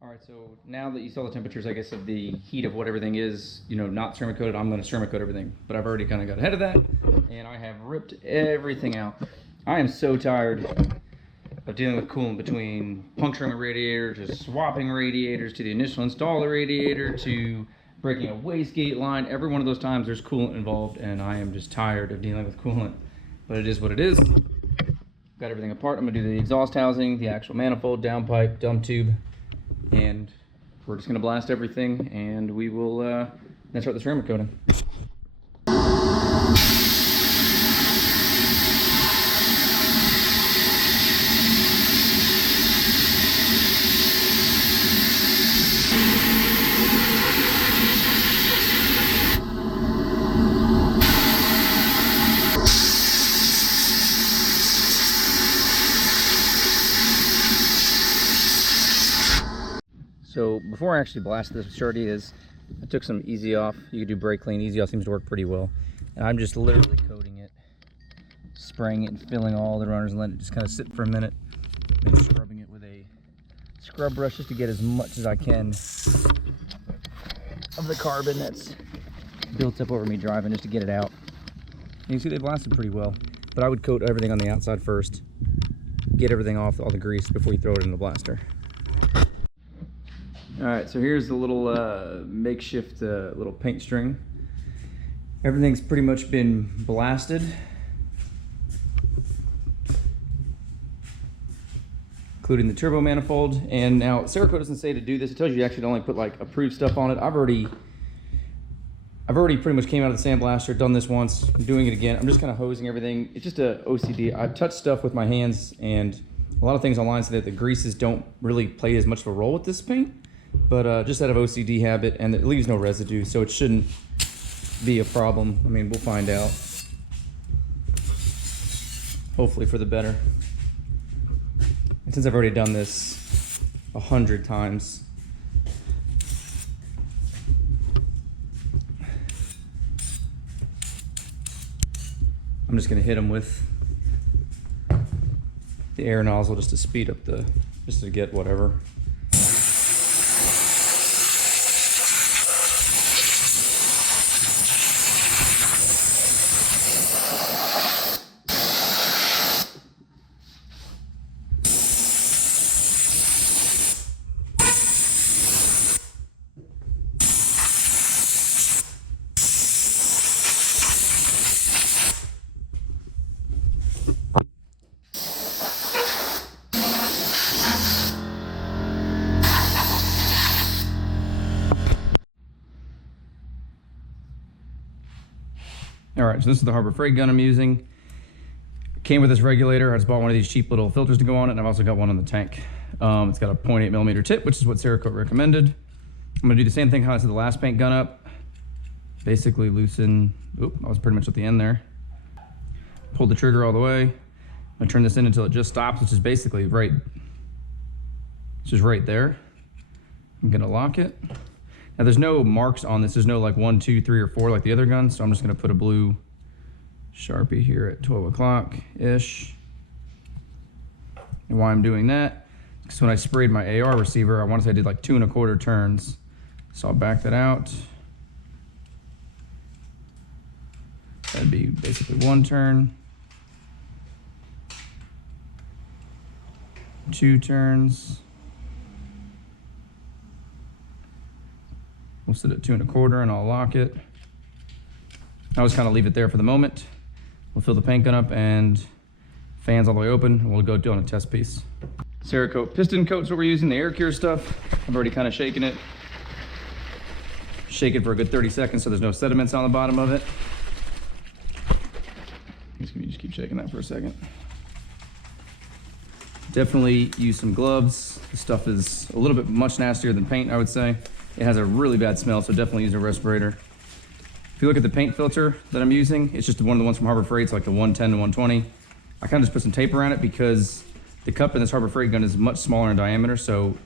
All right, so now that you saw the temperatures, I guess, of the heat of what everything is, you know, not ceramic coated, I'm going to ceramic coat everything. But I've already kind of got ahead of that, and I have ripped everything out. I am so tired of dealing with coolant between puncturing a radiator, to swapping radiators, to the initial install the radiator, to breaking a wastegate line. Every one of those times there's coolant involved, and I am just tired of dealing with coolant. But it is what it is. Got everything apart. I'm going to do the exhaust housing, the actual manifold, downpipe, dump tube, and we're just going to blast everything, and we will then start the ceramic coating. So before I actually blasted this, which already is, I took some easy off. You could do brake clean. Easy off seems to work pretty well. And I'm just literally coating it, spraying it and filling all the runners and letting it just kind of sit for a minute. And scrubbing it with a scrub brush just to get as much as I can of the carbon that's built up over me driving, just to get it out. And you see they blasted pretty well. But I would coat everything on the outside first, get everything off, all the grease, before you throw it in the blaster. Alright, so here's the little makeshift little paint string. Everything's pretty much been blasted. Including the turbo manifold. And now, Cerakote doesn't say to do this. It tells you actually to only put like approved stuff on it. I've already pretty much came out of the sandblaster, done this once, I'm doing it again. I'm just kind of hosing everything. It's just a OCD. I've touched stuff with my hands, and a lot of things online say that the greases don't really play as much of a role with this paint. But just out of OCD habit, and it leaves no residue, so it shouldn't be a problem. I mean, we'll find out. Hopefully for the better. And since I've already done this 100 times, I'm just gonna hit them with the air nozzle just to speed up just to get whatever. All right, so this is the Harbor Freight gun I'm using. Came with this regulator. I just bought one of these cheap little filters to go on it, and I've also got one on the tank. It's got a 0.8 millimeter tip, which is what Cerakote recommended. I'm gonna do the same thing how I set the last paint gun up. Basically loosen, oop, I was pretty much at the end there. Pull the trigger all the way. I'm gonna turn this in until it just stops, which is basically right, it's just right there. I'm gonna lock it. Now there's no marks on this. There's no like 1, 2, 3, or 4 like the other guns. So I'm just gonna put a blue Sharpie here at 12 o'clock-ish. And why I'm doing that, because when I sprayed my AR receiver, I want to say I did like 2 1/4 turns. So I'll back that out. That'd be basically 1 turn. 2 turns. We'll sit at 2 1/4 and I'll lock it. I'll just kind of leave it there for the moment. We'll fill the paint gun up and fans all the way open, and we'll go do on a test piece. Cerakote piston coat's what we're using, the air cure stuff. I've already kind of shaken it. Shake it for a good 30 seconds so there's no sediments on the bottom of it. Just keep shaking that for a second. Definitely use some gloves. This stuff is a little bit much nastier than paint, I would say. It has a really bad smell, so definitely use a respirator. If you look at the paint filter that I'm using, it's just one of the ones from Harbor Freight. It's like the 110 to 120. I kind of just put some tape around it because the cup in this Harbor Freight gun is much smaller in diameter, so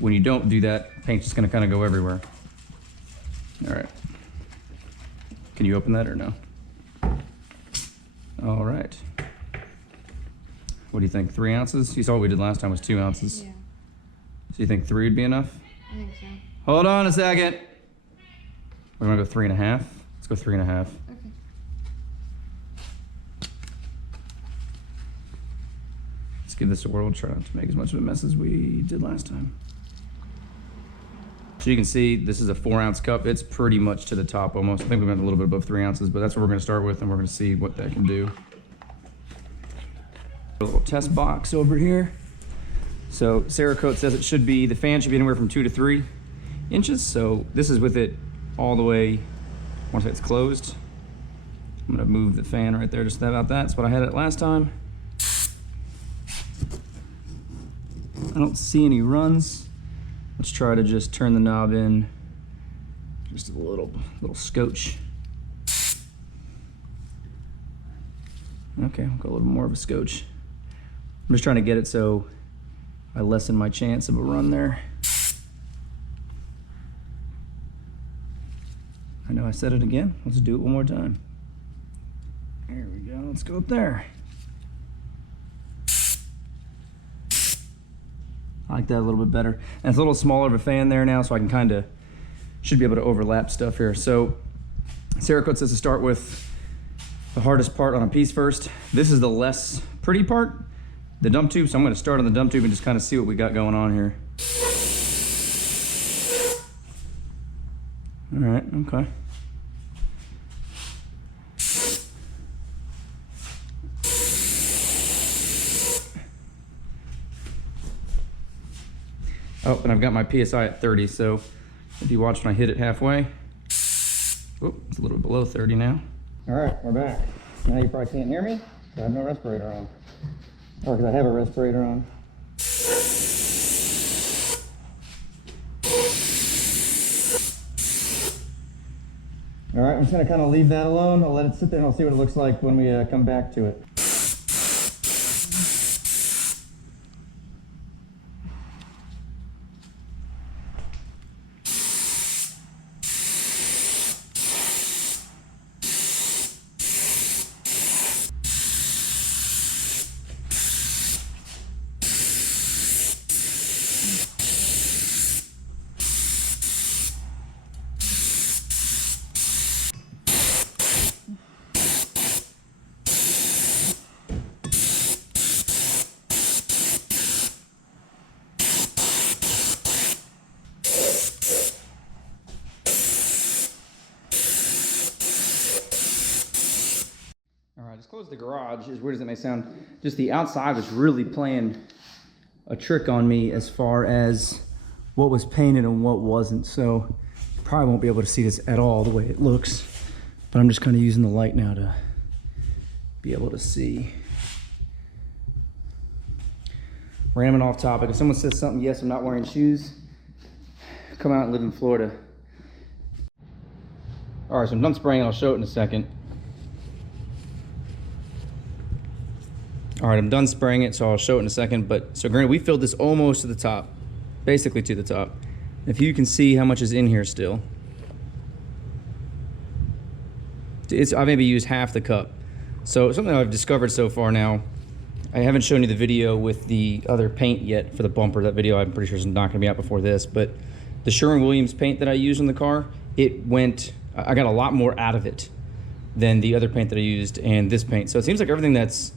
when you don't do that, paint's just gonna kind of go everywhere. All right. Can you open that or no? All right. What do you think, 3 ounces? You saw what we did last time was 2 ounces. Yeah. So you think 3 would be enough? I think so. Hold on a second. We're gonna go 3.5. Let's go 3.5. Okay. Let's give this a whirl. Try not to make as much of a mess as we did last time. So you can see this is a 4-ounce cup. It's pretty much to the top almost. I think we went a little bit above 3 ounces, but that's what we're gonna start with, and we're gonna see what that can do. A little test box over here. So Cerakote says it should be, the fan should be anywhere from 2 to 3 inches. So this is with it all the way, once it's closed. I'm gonna move the fan right there just about that. That's what I had it last time. I don't see any runs. Let's try to just turn the knob in. Just a little scotch. Okay, I'll go a little more of a scotch. I'm just trying to get it so I lessen my chance of a run there. I know I said it again. Let's do it one more time. There we go. Let's go up there. I like that a little bit better. And it's a little smaller of a fan there now, so I can kind of, should be able to overlap stuff here. So Cerakote says to start with the hardest part on a piece first. This is the less pretty part, the dump tube. So I'm going to start on the dump tube and just kind of see what we got going on here. All right, okay. Oh, and I've got my PSI at 30, so if you watch when I hit it halfway, whoop, it's a little bit below 30 now. All right, we're back. Now you probably can't hear me, so I have no respirator on. Or because I have a respirator on. All right, I'm just gonna kind of leave that alone. I'll let it sit there and I'll see what it looks like when we come back to it. Just close the garage, as weird as it may sound. Just the outside was really playing a trick on me as far as what was painted and what wasn't. So probably won't be able to see this at all the way it looks, but I'm just kind of using the light now to be able to see. Random and off topic. If someone says something, yes, I'm not wearing shoes, come out and live in Florida. All right, so I'm done spraying. I'll show it in a second. All right, I'm done spraying it, so I'll show it in a second. But so granted, we filled this almost to the top, basically to the top. If you can see how much is in here still, I maybe used half the cup. So something I've discovered so far now, I haven't shown you the video with the other paint yet for the bumper. That video I'm pretty sure is not gonna be out before this, but the Sherwin-Williams paint that I used on the car, I got a lot more out of it than the other paint that I used and this paint. So it seems like everything that's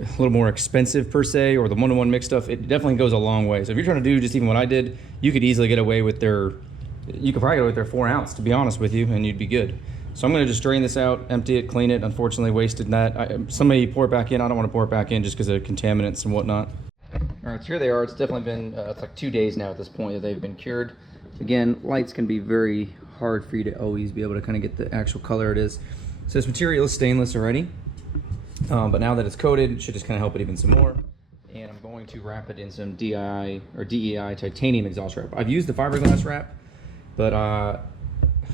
a little more expensive per se, or the one-to-one mix stuff, it definitely goes a long way. So if you're trying to do just even what I did, you could easily get away with you could probably get away with their 4 ounce, to be honest with you, and you'd be good. So I'm gonna just drain this out, empty it, clean it. Unfortunately, wasted that. Somebody pour it back in. I don't want to pour it back in just because of contaminants and whatnot. All right, so here they are. It's definitely been, it's like 2 days now at this point that they've been cured. Again, lights can be very hard for you to always be able to kind of get the actual color it is. So this material is stainless already. But now that it's coated, it should just kind of help it even some more. And I'm going to wrap it in some DEI titanium exhaust wrap. I've used the fiberglass wrap, but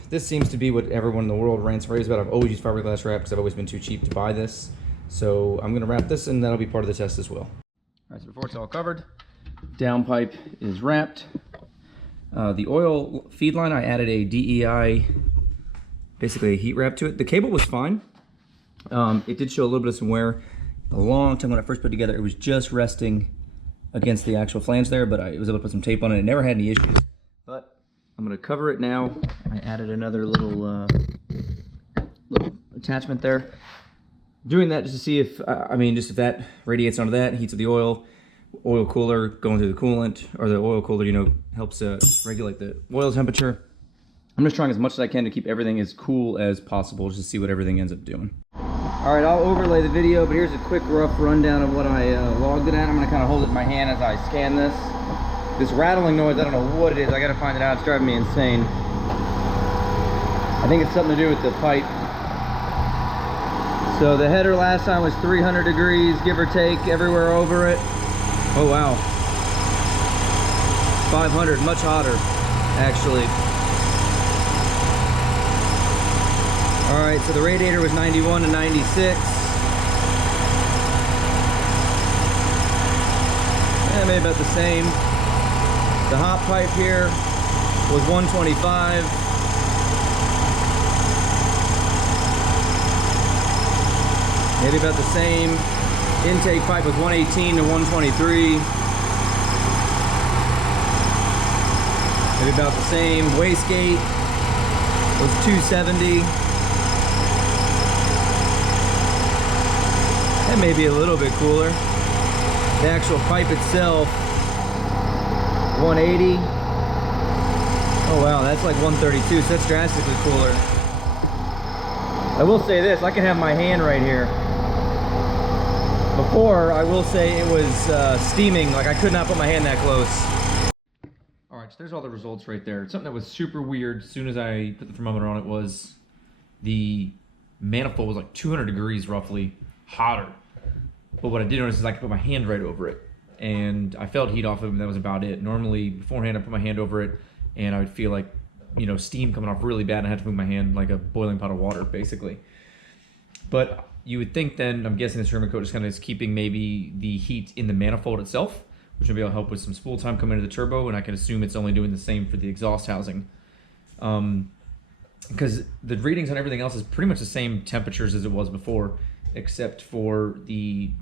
this seems to be what everyone in the world rants and raves about. I've always used fiberglass wrap because I've always been too cheap to buy this. So I'm going to wrap this, and that'll be part of the test as well. All right, so before it's all covered, downpipe is wrapped. The oil feed line, I added a DEI, basically a heat wrap to it. The cable was fine. It did show a little bit of some wear. A long time when I first put it together, it was just resting against the actual flange there, but I was able to put some tape on it. It never had any issues. But I'm going to cover it now. I added another little attachment there. Doing that just to see if, just if that radiates onto that, heats of the oil cooler going through the coolant, or the oil cooler, you know, helps regulate the oil temperature. I'm just trying as much as I can to keep everything as cool as possible, just to see what everything ends up doing. All right, I'll overlay the video, but here's a quick rough rundown of what I logged it at. I'm gonna kind of hold it in my hand as I scan this. This rattling noise, I don't know what it is. I gotta find it out. It's driving me insane. I think it's something to do with the pipe. So the header last time was 300 degrees, give or take, everywhere over it. Oh wow. 500, much hotter, actually. All right, so the radiator was 91 to 96. Maybe about the same. The hot pipe here was 125. Maybe about the same. Intake pipe was 118 to 123. Maybe about the same. Wastegate was 270. That may be a little bit cooler. The actual pipe itself, 180. Oh wow, that's like 132, so that's drastically cooler. I will say this, I can have my hand right here. Before, I will say it was steaming, like I could not put my hand that close. All right, so there's all the results right there. Something that was super weird as soon as I put the thermometer on it was the manifold was like 200 degrees roughly hotter. But what I did notice is I could put my hand right over it, and I felt heat off of it, and that was about it. Normally, beforehand, I put my hand over it, and I would feel like, you know, steam coming off really bad, and I had to move my hand like a boiling pot of water, basically. But you would think then, I'm guessing this Cerakote just kind of is keeping maybe the heat in the manifold itself, which maybe will help with some spool time coming into the turbo, and I can assume it's only doing the same for the exhaust housing. Because the readings on everything else is pretty much the same temperatures as it was before, except for the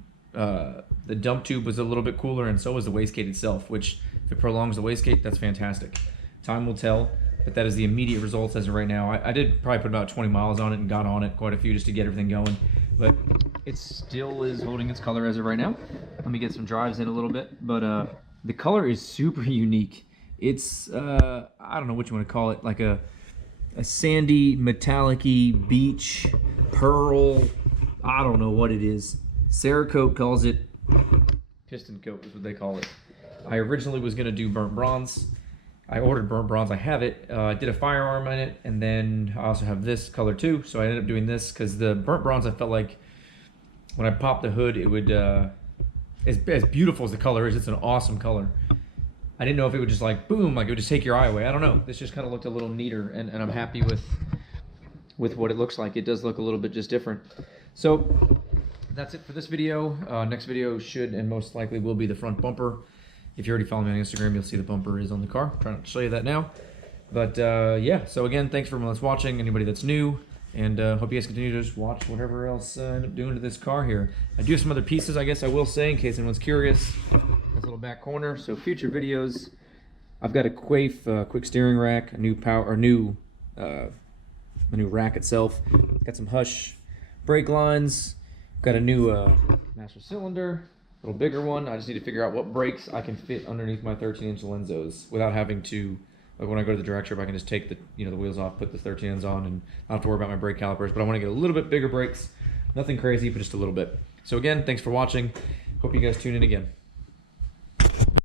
dump tube was a little bit cooler, and so was the wastegate itself, which if it prolongs the wastegate, that's fantastic. Time will tell, but that is the immediate results as of right now. I did probably put about 20 miles on it and got on it quite a few just to get everything going, but it still is holding its color as of right now. Let me get some drives in a little bit, but the color is super unique. It's, I don't know what you want to call it, like a sandy, metallic-y beach, pearl, I don't know what it is. Cerakote calls it piston coat is what they call it. I originally was going to do burnt bronze. I ordered burnt bronze. I have it. I did a firearm on it, and then I also have this color too. So I ended up doing this because the burnt bronze, I felt like when I popped the hood, it would, as beautiful as the color is, it's an awesome color. I didn't know if it would just like, boom, like it would just take your eye away. I don't know. This just kind of looked a little neater, and I'm happy with what it looks like. It does look a little bit just different. So that's it for this video. Next video should and most likely will be the front bumper. If you already follow me on Instagram, you'll see the bumper is on the car. I'm trying to show you that now. But yeah, so again, thanks for everyone that's watching, anybody that's new, and hope you guys continue to just watch whatever else I end up doing to this car here. I do have some other pieces, I guess I will say, in case anyone's curious. This little back corner, so future videos. I've got a Quaife quick steering rack, a new rack itself. Got some Hush brake lines. Got a new master cylinder, a little bigger one. I just need to figure out what brakes I can fit underneath my 13-inch Lenzos without having to, like when I go to the direct trip, I can just take the the wheels off, put the 13s on, and not have to worry about my brake calipers. But I want to get a little bit bigger brakes, nothing crazy, but just a little bit. So again, thanks for watching. Hope you guys tune in again.